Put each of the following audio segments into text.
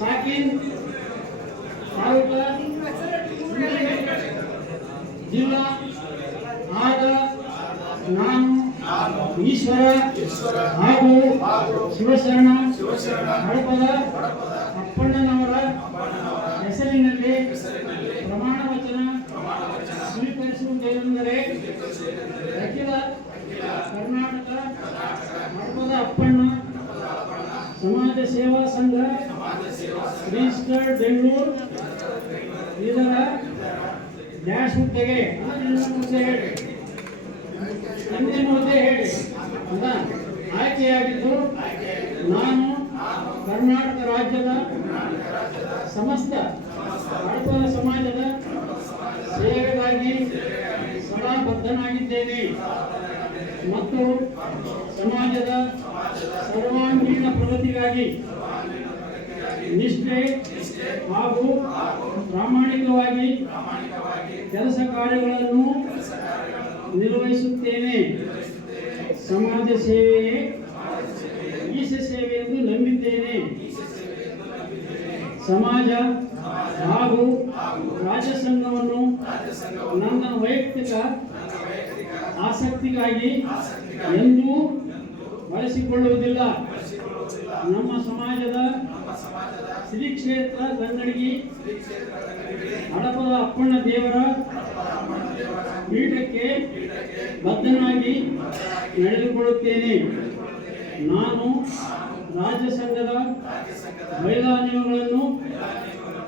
ಸಾಕಿನ್ ತಾಲೂಕು ಜಿಲ್ಲಾ ಆಗ ನಾನು ಈಶ್ವರ ಹಾಗೂ ಶಿವಶರಣ ಹಡಪದ ಅಪ್ಪಣ್ಣನವರ ಹೆಸರಿನಲ್ಲಿ ಪ್ರಮಾಣ ವಚನ ಸ್ವೀಕರಿಸುವುದೇನೆಂದರೆ ಅಖಿಲ ಕರ್ನಾಟಕ ಹಡಪದ ಅಪ್ಪಣ್ಣ ಸಮಾಜ ಸೇವಾ ಸಂಘ ರಿಜಿಸ್ಟರ್ಡ್ ಬೆಂಗಳೂರು ಇದರ ಡ್ಯಾಶ್ ಹುದ್ದೆಗೆ ಹುದ್ದೆ ಹೇಳಿ ಆಯ್ಕೆಯಾಗಿದ್ದು ನಾನು ಕರ್ನಾಟಕ ರಾಜ್ಯದ ಸಮಸ್ತ ಹಡಪದ ಸಮಾಜದ ಸೇವೆಗಾಗಿ ಸದಾ ಬದ್ಧನಾಗಿದ್ದೇನೆ ಮತ್ತು ಸಮಾಜದ ಸರ್ವಾಂಗೀಣ ಪ್ರಗತಿಗಾಗಿ ನಿಷ್ಠೆ ಹಾಗೂ ಪ್ರಾಮಾಣಿಕವಾಗಿ ಕೆಲಸ ಕಾರ್ಯಗಳನ್ನು ನಿರ್ವಹಿಸುತ್ತೇನೆ. ಸಮಾಜ ಸೇವೆಯೇ ಈಶ ಸೇವೆ ಎಂದು ನಂಬಿದ್ದೇನೆ. ಸಮಾಜ ಹಾಗೂ ರಾಜ್ಯ ಸಂಘವನ್ನು ನನ್ನ ವೈಯಕ್ತಿಕ ಆಸಕ್ತಿಗಾಗಿ ಎಂದೂ ಬಳಸಿಕೊಳ್ಳುವುದಿಲ್ಲ. ನಮ್ಮ ಸಮಾಜದ ಶ್ರೀ ಕ್ಷೇತ್ರ ಕನ್ನಡಗಿ ಹಡಪದ ಅಪ್ಪಣ್ಣ ದೇವರ ಪೀಠಕ್ಕೆ ಬದ್ಧನಾಗಿ ನಡೆದುಕೊಳ್ಳುತ್ತೇನೆ. ನಾನು ರಾಜ್ಯ ಸಂಘದ ಮಹಿಳಾ ನಿಯಮಗಳನ್ನು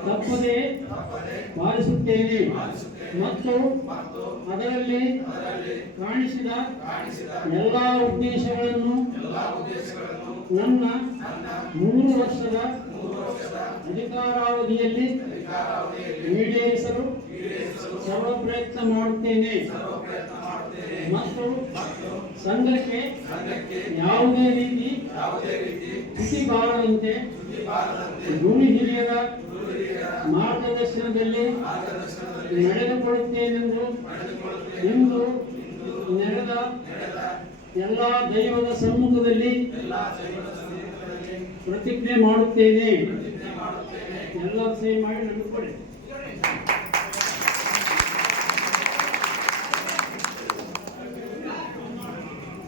ತಪ್ಪದೆ ಪಾಲಿಸುತ್ತೇನೆ ಮತ್ತು ಅದರಲ್ಲಿ ಕಾಣಿಸಿದ ಎಲ್ಲ ಉದ್ದೇಶಗಳನ್ನು ನನ್ನ 3 ವರ್ಷದ ಅಧಿಕಾರಾವಧಿಯಲ್ಲಿ ಈಡೇರಿಸಲು ಸರ್ವ ಪ್ರಯತ್ನ ಮಾಡುತ್ತೇನೆ ಮತ್ತು ಸಂಘಕ್ಕೆ ಯಾವುದೇ ರೀತಿ ಚ್ಯುತಿ ಬಾರದಂತೆ ಗುರು ಹಿರಿಯರ ಮಾರ್ಗದರ್ಶನದಲ್ಲಿ ನಡೆದುಕೊಳ್ಳುತ್ತೇನೆಂದು ಇಂದು ನಡೆದ ಎಲ್ಲ ದೈವದ ಸಮ್ಮುಖದಲ್ಲಿ ಪ್ರತಿಜ್ಞೆ ಮಾಡುತ್ತೇನೆ. ಎಲ್ಲ ಸಹಿ ಮಾಡಿ ನಡೆದುಕೊಳ್ಳಿ.